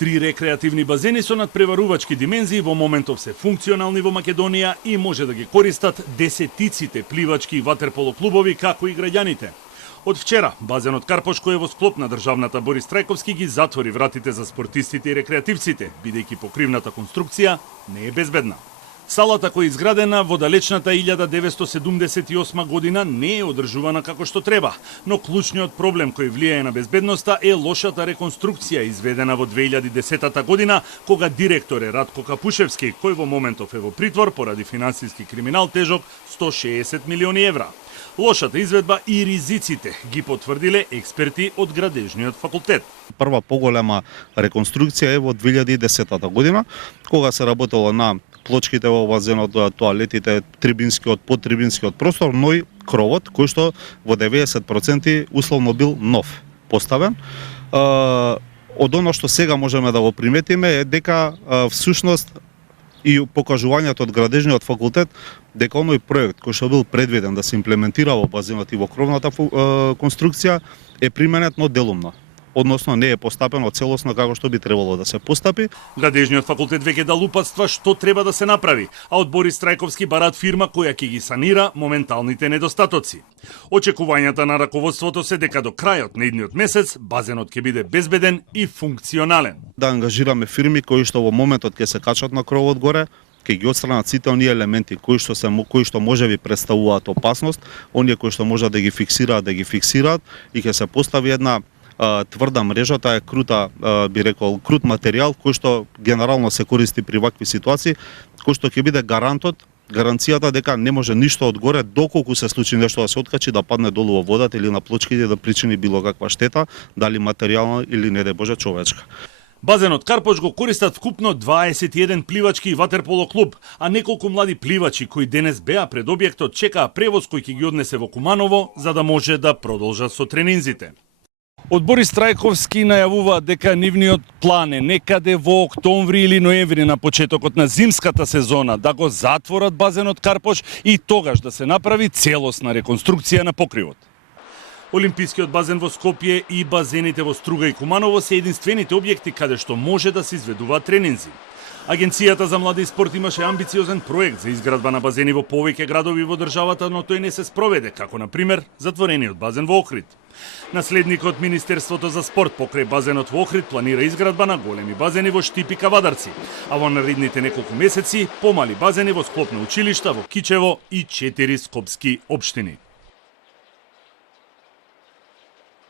3 рекреативни базени со надпреварувачки димензии во моментов се функционални во Македонија и може да ги користат десетиците пливачки и ватерполо клубови, како и граѓаните. Од вчера, базенот Карпош, кој е во склоп на државната Борис Трајковски, ги затвори вратите за спортистите и рекреативците, бидејќи покривната конструкција не е безбедна. Салата која е изградена во далечната 1978 година не е одржувана како што треба, но клучниот проблем кој влијае на безбедноста е лошата реконструкција изведена во 2010 година, кога директор е Радко Капушевски, кој во моментов е во притвор поради финансиски криминал тежок 160 милиони евра. Лошата изведба и ризиците ги потврдиле експерти од градежниот факултет. Прва поголема реконструкција е во 2010 година, кога се работело на плочките во базенот, тоалетите, трибинскиот, подтрибинскиот простор, но и кровот, кој што во 90% условно бил нов поставен. Од оно што сега можеме да го приметиме е дека всушност и покажувањето од градежниот факултет дека оној проект кој што бил предвиден да се имплементира во базенот и во кровната конструкција е применет, но делумно. Односно не е постапено целосно како што би требало да се постапи. Градежниот факултет веќе дал упатства што треба да се направи, а од Борис Трајковски бараат фирма која ќе ги санира моменталните недостатоци. Очекувањата на раководството се дека до крајот на идниот месец базенот ќе биде безбеден и функционален. Да ангажираме фирми кои што во моментот ќе се качат на кровот горе, ќе ги отстранат сите оние елементи кои што можеби представуваат опасност, оние кои што можат да ги фиксираат и ќе се постави една тврда мрежа, таа е крута, би рекол, крут материјал кој што генерално се користи при вакви ситуации, кој што ќе биде гаранцијата дека не може ништо одгоре доколку се случи нешто да се откачи, да падне долу во водата или на плочките да причини било каква штета, дали материјална или не де Боже човечка. Базенот Карпош го користат вкупно 21 пливачки и ватерполо клуб, а неколку млади пливачи кои денес беа пред објектот чекаа превоз кој ќе ги однесе во Куманово за да може да продолжат со тренинзите. Од Борис Трајковски најавува дека нивниот план е некаде во октомври или ноември на почетокот на зимската сезона да го затворат базенот Карпош и тогаш да се направи целосна реконструкција на покривот. Олимпискиот базен во Скопје и базените во Струга и Куманово се единствените објекти каде што може да се изведуваат тренинзи. Агенцијата за млади и спорт имаше амбициозен проект за изградба на базени во повеќе градови во државата, но тој не се спроведе, како на пример затворениот базен во Охрид. Наследникот Министерството за спорт покрај базенот во Охрид планира изградба на големи базени во Штип и Кавадарци, а во наредните неколку месеци помали базени во склоп на училишта во Кичево и 4 скопски општини.